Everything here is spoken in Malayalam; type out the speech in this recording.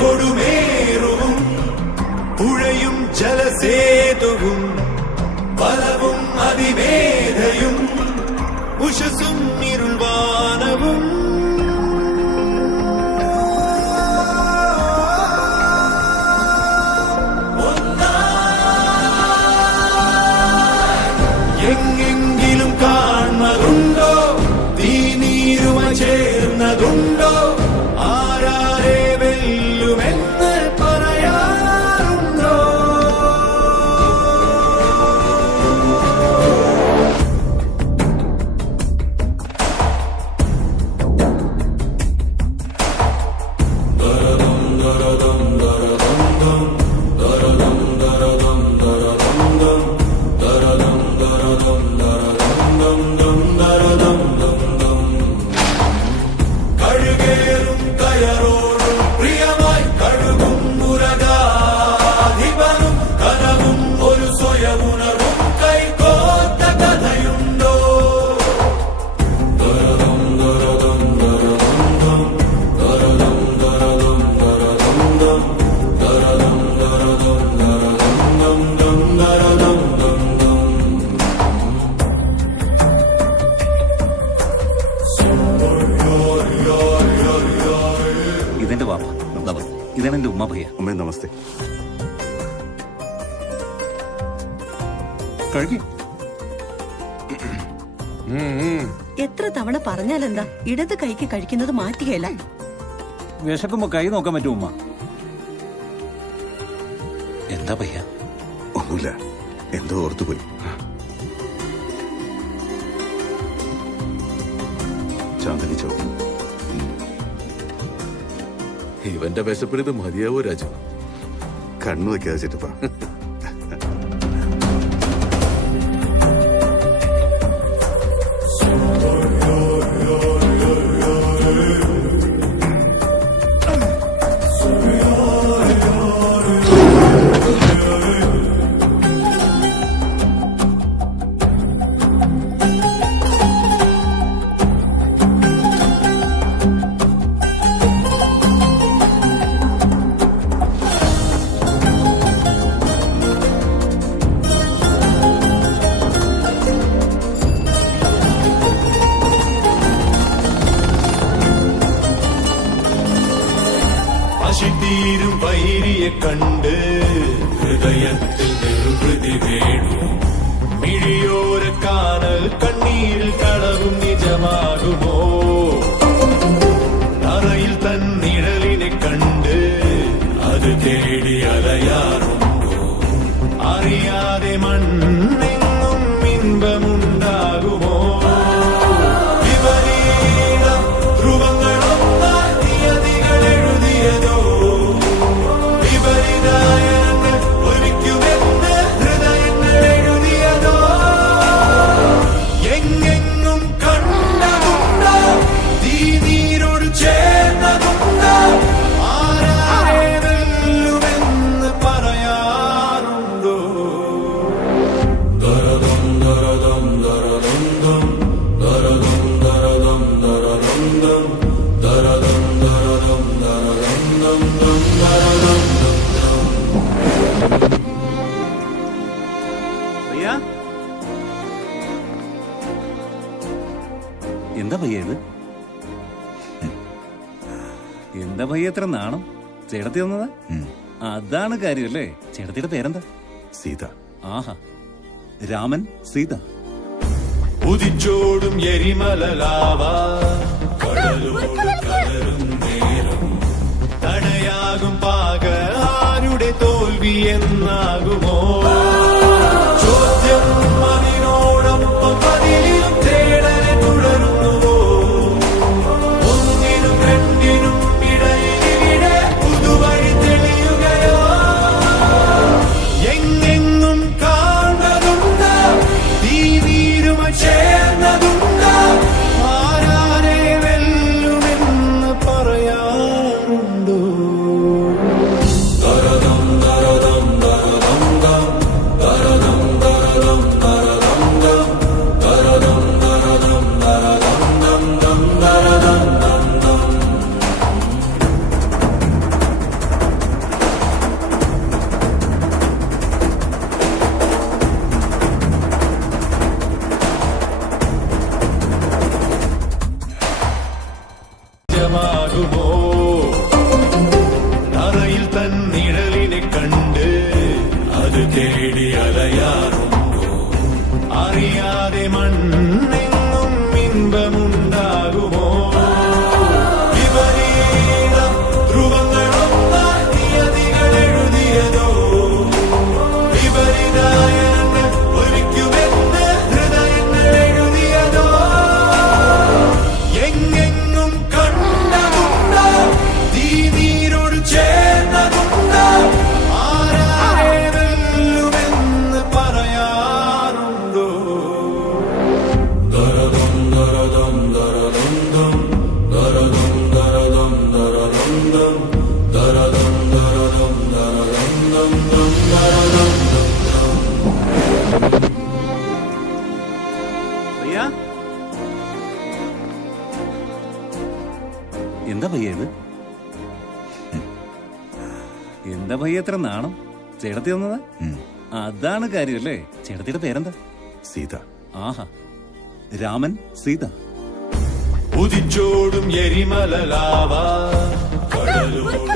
കൊടുമേറുവും പുഴയും ജലസേതുവും ബലവും അതിവേദയും ഉഷസും ഇരുൾവാനവും എങ്ങെങ്കിലും കാണുന്നതുണ്ടോ തീനീരുമായി ചേർന്നതുണ്ടോ ആരാരെ വെല്ലുമെന്ന് പറയാറുണ്ടോ കഴുകേറും കയറോടും പ്രിയമായി കഴുകും മുരകാധിപനും കനവും ഒരു സ്വയമുണർവും കൈകോർത്ത കഥയുണ്ടോ ഇതെന്റെ പാപ്പ നമസ്തേ. ഇതാണ് എന്റെ ഉമ്മ ഭയ്യ. അമ്മേ നമസ്തേ. കഴുകി എത്ര തവണ പറഞ്ഞാലെന്താ ഇടത് കൈക്ക് കഴിക്കുന്നത് മാറ്റുകയല്ല. വിശക്കുമ്പോ കൈ നോക്കാൻ പറ്റും ഉമ്മ. എന്താ ഭയ്യ? ഒന്നുമില്ല, എന്തോ ഓർത്തുപോയി. ചാന്ദിനി ചോദ്യം. ഇവന്റെ വിശപ്പിന് മതിയാവോ രാജു? കണ്ണു വെക്കാതെ ചിറ്റപ്പാ. പശിതീരും വൈരിയെ കണ്ട് ഹൃദയത്തിൽ നിർവൃതി വേണു മിഴിയോര കാനൽ കണ്ണീരിൽ കളവും നിജമാകുമോ തറയിൽ തന്നിഴലിനെ കണ്ട് അത് തേടി അലയാറുണ്ടോ അറിയാതെ മണ്ണെങ്ങും ഇൻപമുണ്ടാകുമോ വിപരീത ധ്രുവങ്ങളൊന്നായി തീയതികൾ എഴുതിയതോ വിപരീതായനങ്ങൾ ഒരിക്കുമെന്ന് ഹൃദയങ്ങൾ എഴുതിയതോ എങ്ങെങ്ങും കണ്ടതുണ്ടോ തീനീരോട് ചേർന്നതുണ്ടോ ആരാരെ വെല്ലുമെന്ന് പറയാറുണ്ടോ ദരദം ദരദം ദരദം ദം ദരദം ദരദം ദരദം ദം ദരദം ദരദം ദരദം ദം ദം ദരദം ദം ദം. ഭയ്യ എന്താ ഭയ്യ ഇത്? എന്താ ഭയ്യ എത്ര നാണം? ചേട്ടത്തി വന്നതാ? അതാണ് കാര്യം അല്ലേ? ചേട്ടത്തിയുടെ പേരെന്താ? സീത. ആഹാ, രാമൻ സീത. ഉദിച്ചോടും എരിമലലാവ കടലോട് കലരും നേരം തടയാകും പാക ആരുടെ തോൽവി എന്നാകുമോ ചോദ്യം അതിനോടൊപ്പം പതിലും തേടലെ തുടരുന്നുവോ ഒന്നിനും രണ്ടിനും ഇടയിലിവിടെ പുതുവഴി തെളിയുകയോ എങ്ങെങ്ങും കാണുന്നതുണ്ട് തീനീരുമായി ചേർന്നതുണ്ട് ആരാരെ വെല്ലുമെന്ന് പറ ഭയ്യ എന്താ ഭയ്യ ഇത് എന്താ ഭയ്യ എത്ര നാണം ചേട്ടത്തി വന്നതാ അതാണ് കാര്യമല്ലേ ചേട്ടത്തിയുടെ പേരെന്താ സീത. ആഹാ രാമൻ സീത ഉദിച്ചോടും എരിമല ലാവ കടലോളം